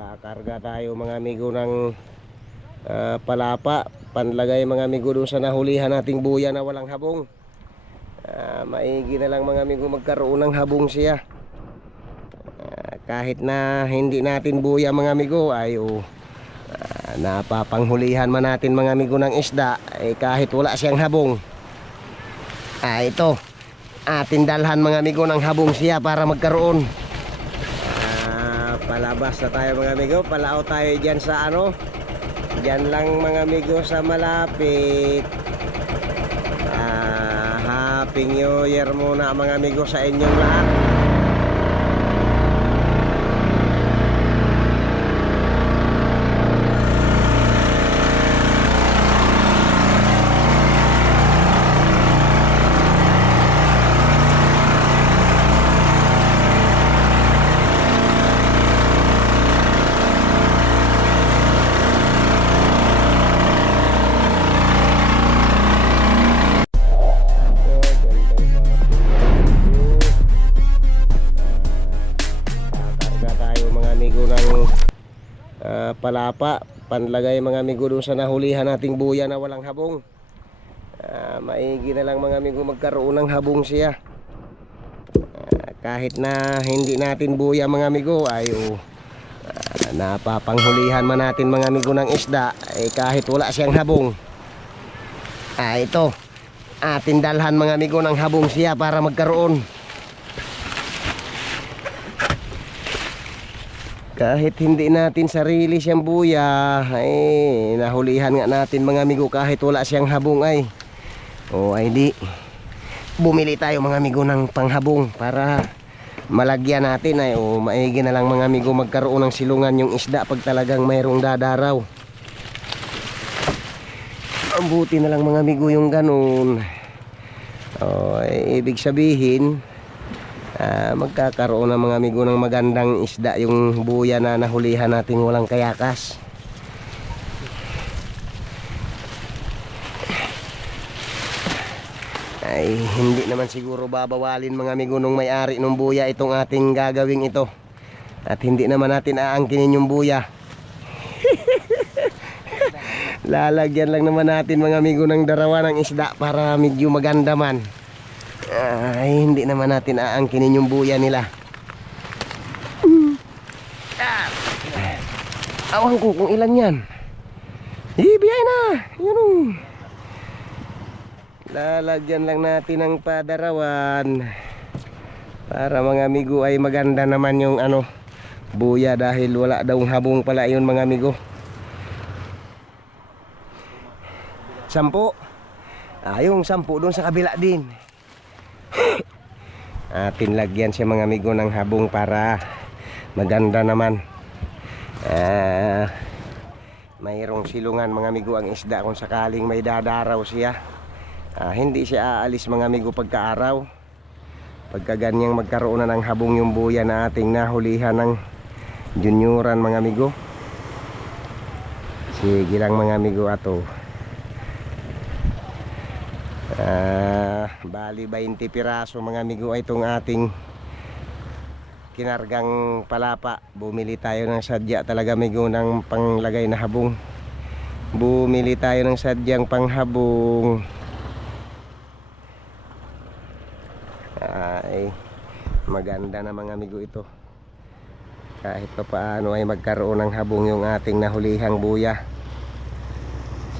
Kakarga tayo mga amigo ng palapa, panlagay mga amigo doon sa nahulihan nating buya na walang habong. Maigi na lang mga amigo magkaroon ng habong siya. Kahit na hindi natin buya mga amigo ay napapanghulihan man natin mga amigo ng isda kahit wala siyang habong. Ito atin dalhan mga amigo ng habong siya para magkaroon. Palabas na tayo mga amigo, palao tayo dyan sa dyan lang mga amigo sa malapit. Happy New Year muna mga amigo sa inyong lahat. Palapa, panlagay mga amigo doon sa nahulihan nating buya na walang habong. Maigi na lang mga amigo magkaroon ng habong siya. Kahit na hindi natin buya mga amigo ay napapanghulihan man natin mga amigo ng isda kahit wala siyang habong. Ito atin dalhan mga amigo ng habong siya para magkaroon. Kahit hindi natin sarili siyang buya nahulihan nga natin mga amigo kahit wala siyang habong ay di bumili tayo mga amigo ng panghabong para malagyan natin maigi na lang mga amigo magkaroon ng silungan yung isda pag talagang mayroong dadaraw. Ang buti na lang mga amigo yung ganun. Ibig sabihin magkakaroon ng mga amigo ng magandang isda yung buya na nahulihan natin walang kayakas. Hindi naman siguro babawalin mga amigo nung may-ari ng buya itong ating gagawing ito. At hindi naman natin aangkinin yung buya. Lalagyan lang naman natin mga amigo ng darawa ng isda para medyo maganda man. Hindi naman natin aangkinin yung buya nila. Awan ko kung ilan yan. Ibigay na. Yun. Lalagyan lang natin ng padarawan para mga amigo ay maganda naman yung buya dahil wala daw habong pala yun mga amigo. 10. Yung 10 doon sa kabila din. Atin lagyan siya mga amigo ng habong para maganda naman. Mayroong silungan mga amigo ang isda kung sakaling may dadaraw siya. Hindi siya aalis mga amigo pagkaaraw. Pagka ganyang magkaroon na ng habong yung buya na ating nahulihan ng junioran mga amigo. Sige lang mga amigo ato. Bali 20 piraso mga amigo ay itong ating kinargang palapa. Bumili tayo ng sadya talaga amigo ng panglagay na habong. Bumili tayo ng sadyang panghabong. Maganda na mga amigo ito. Kahit pa paano ay magkaroon ng habong yung ating nahulihang buya.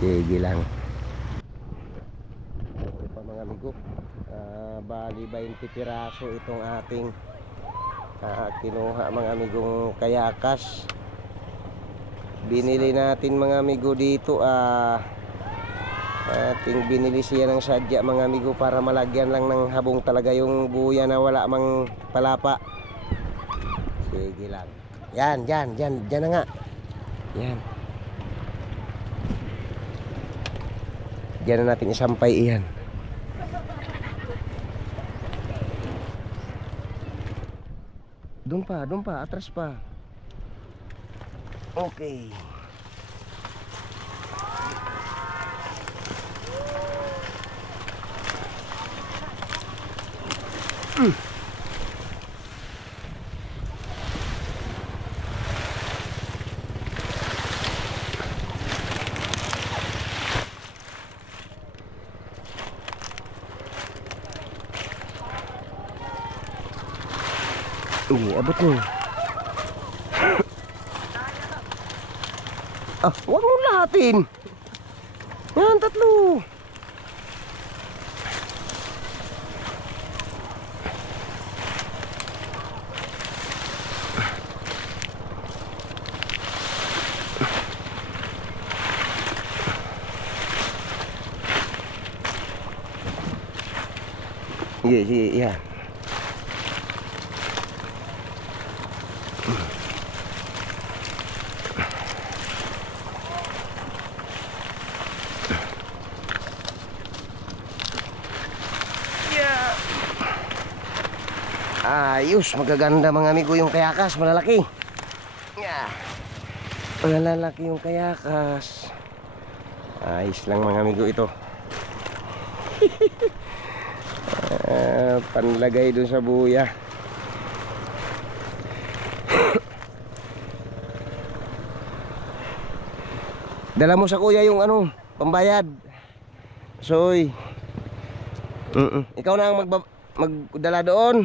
Sige lang. Bali 20 piraso itong ating kinuha mga amigong kayakas. Binili natin mga amigo dito ating binili siya ng sadya mga amigo para malagyan lang ng habong talaga yung buya na wala mang palapa. Sige lang. Yan na nga. Yan. Diyan na natin isampay iyan. Doon pa, atras pa. Okay. Abot mo. Huwag mo lahatin. Yan, 3. Sige, sige, yan. Ayos, magaganda mga amigo yung kayakas, malalaki. Malalaki yung kayakas. Ayos lang mga amigo ito. Panlagay dun sa buya. Dala mo sa kuya yung ano, pambayad. Soy. Ikaw na ang magdala doon.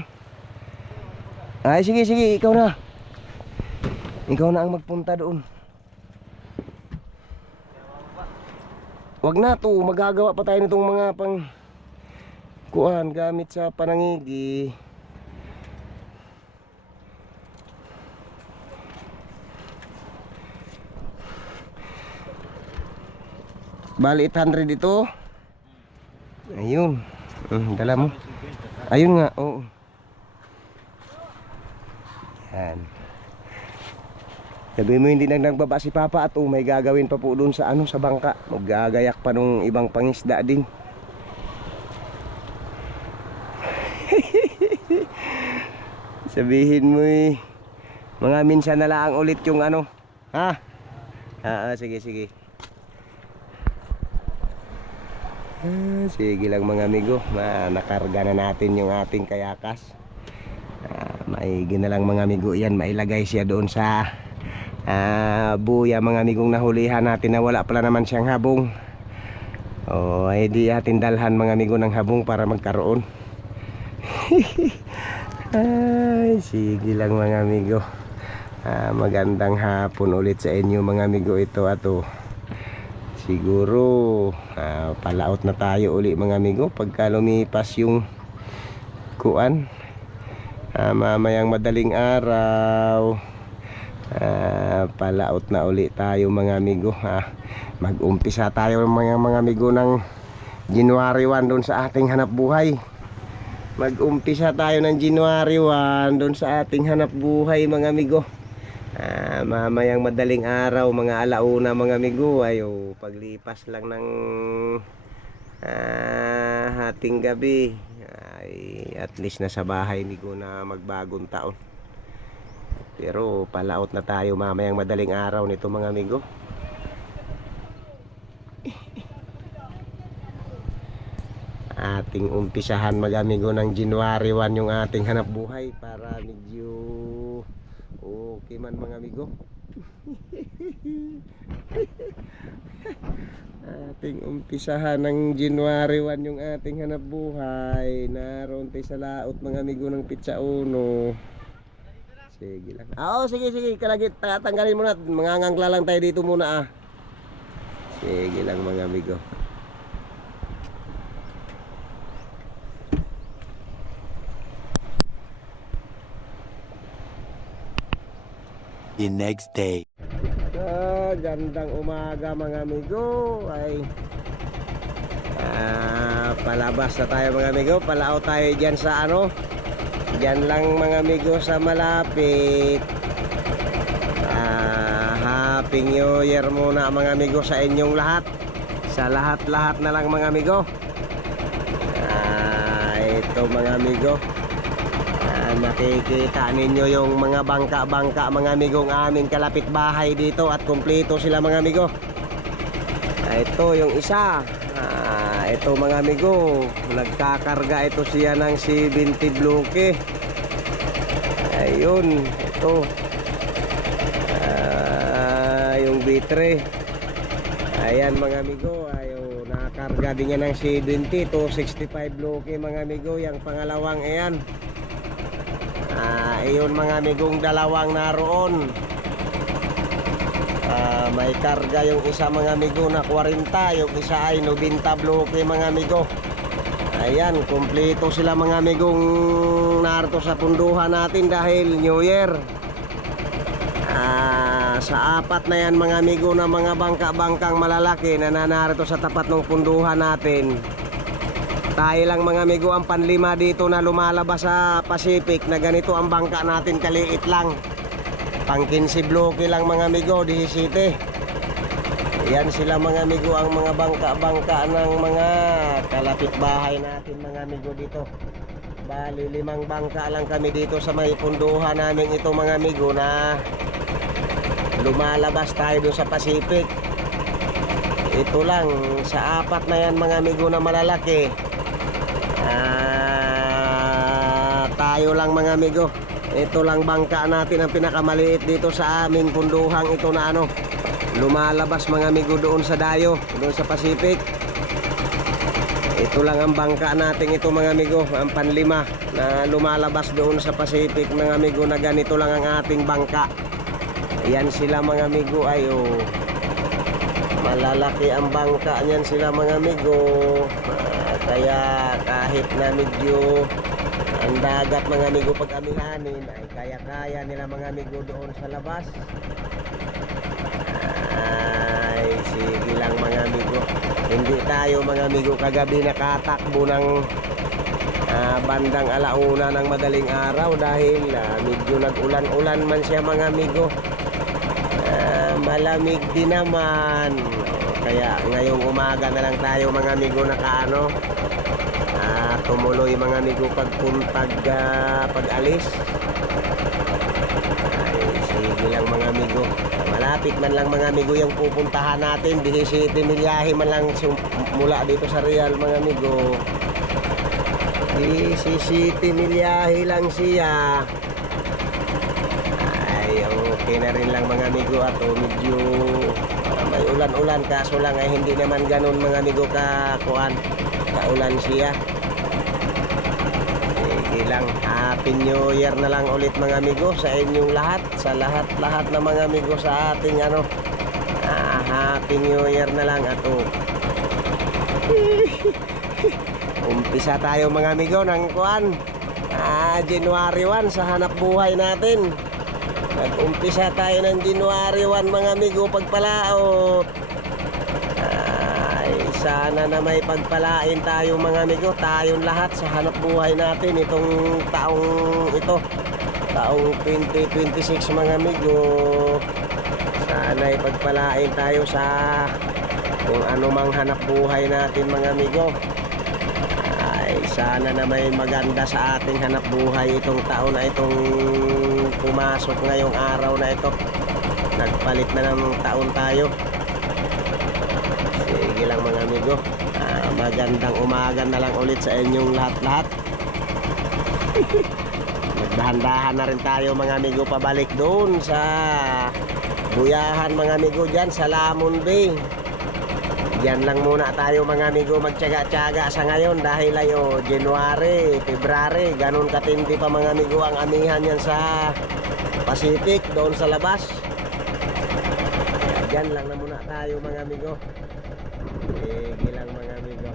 Ay sige sige, ikaw na. Ikaw na ang magpunta doon. Wag na to, magagawa pa tayo nitong mga pang kuan gamit sa panangigi. Bali 800 ito. Ayun. Dala mo. Ayun nga, oo. Yan. Sabi mo hindi nagbaba si Papa at may gagawin pa po doon sa ano, sa bangka. Maggagayak pa nung ibang pangisda din. Sabihin mo mga minsan na lang ulit yung ano. Ha? Sige sige. Sige lang mga amigo, nakarga na natin yung ating kayakas. Maigi na lang mga amigo yan, mailagay siya doon sa buya mga amigong nahulihan natin na wala pala naman siyang habong. Ay di atin dalhan mga amigo ng habong para magkaroon. Ay sige lang mga amigo. Magandang hapon ulit sa inyo mga amigo ito ato. Siguro palaot na tayo uli mga amigo pagka lumipas yung kuan. Mamayang madaling araw palaot na uli tayo mga amigo. Mag-umpisa tayo mga amigo ng January 1 doon sa ating hanap buhay. Mag-umpisa tayo ng January 1 doon sa ating hanap buhay mga amigo. Mamayang madaling araw mga alauna mga amigo, ayo paglipas lang ng hating gabi ay at least nasa bahay hindi ko na magbagong taon. Pero palaot na tayo mamayang madaling araw nito mga amigo. Ating umpisahan mga amigo ng January 1 yung ating hanap buhay para medyo okay man mga amigo. Ating umpisahan ng January 1 yung ating hanap buhay. Naroon tayo sa laot mga amigo ng Pizza Uno. Sige lang. Sige sige, kalagit tanggalin muna. Mangangangla lang tayo dito muna Sige lang mga amigo. The next day. Gandang umaga mga amigo. Ay palabas na tayo mga amigo. Palao tayo dyan sa ano, dyan lang mga amigo sa malapit. Happy New Year muna mga amigo sa inyong lahat. Sa lahat-lahat na lang mga amigo. Ito mga amigo, nakikita ninyo yung mga bangka-bangka mga amigong aming kalapit bahay dito at kumpleto sila mga amigo. Ito yung isa. Ito mga amigo, nagkakarga ito siya ng 70 bloke. Ayun, ito yung bitre. Ayan mga amigo, ayun, nakakarga din niya ng 70 to 65 bloke mga amigo. Yung pangalawang ayan. Ayun mga amigong dalawang naroon. May karga yung isa mga amigo na 40, yung isa ay 90 bloke mga amigo. Ayan, kumpleto sila mga amigong narito sa punduhan natin dahil New Year. Sa apat na yan mga amigo na mga bangka-bangkang malalaki na narito sa tapat ng punduhan natin. Tayo lang mga amigo ang panlima dito na lumalabas sa Pacific na ganito ang bangka natin, kaliit lang. Pang 15 bloke lang mga amigo, 17. Yan sila mga amigo ang mga bangka-bangka ng mga kalapit bahay natin mga amigo dito. Bali 5 bangka lang kami dito sa may punduhan namin ito mga amigo na lumalabas tayo doon sa Pacific. Ito lang sa apat na yan mga amigo na malalaki. Tayo lang mga amigo. Ito lang bangka natin ang pinakamaliit dito sa aming punduhang ito na lumalabas mga amigo doon sa Dayo, doon sa Pacific. Ito lang ang bangka natin ito mga amigo, ang panlima na lumalabas doon sa Pacific mga amigo na ganito lang ang ating bangka. Ayan sila mga amigo, malalaki ang bangka niyan sila mga amigo. Kaya kahit na medyo ang dagat mga amigo pag amihanin ay kaya-kaya nila mga amigo doon sa labas. Ay sige lang mga amigo, hindi tayo mga amigo kagabi nakatakbo ng bandang alauna ng madaling araw dahil medyo nag-ulan-ulan man siya mga amigo. Malamig din naman, kaya ngayong umaga na lang tayo mga amigo tumuloy mga amigo pag-alis. Ay sige lang mga amigo, malapit man lang mga amigo yung pupuntahan natin. 17 milyahe man lang mula dito sa Real mga amigo. 17 milyahe lang siya. Ay okay na rin lang mga amigo. At medyo may ulan-ulan, kaso lang ay hindi naman ganun mga amigo kaulan siya. Sige lang, Happy New Year na lang ulit mga amigo sa inyong lahat, sa lahat na mga amigo sa ating Happy New Year na lang. Umpisa tayo mga amigo ng January 1 sa hanap buhay natin. Nag-umpisa tayo ng January 1 mga amigo pagpalaot. Sana na may pagpalain tayo mga amigo, tayong lahat sa hanap buhay natin itong taong ito, taong 2026 mga amigo. Sana ay pagpalain tayo sa kung ano mang hanap buhay natin mga amigo. Ay sana na may maganda sa ating hanap buhay itong taon na itong pumasok ngayong araw na ito. Nagpalit na ng taon tayo. Sige lang mga amigo, magandang umaga na lang ulit sa inyong lahat-lahat. Nagdahan-dahan na rin tayo mga amigo pabalik doon sa buyahan mga amigo dyan sa Lamon Bay. Diyan lang muna tayo mga amigo magtyaga-tyaga sa ngayon dahil ay January, February, ganun katindi pa mga amigo ang amihan yan sa Pacific doon sa labas. Diyan lang na muna tayo mga amigo. Sige lang mga amigo.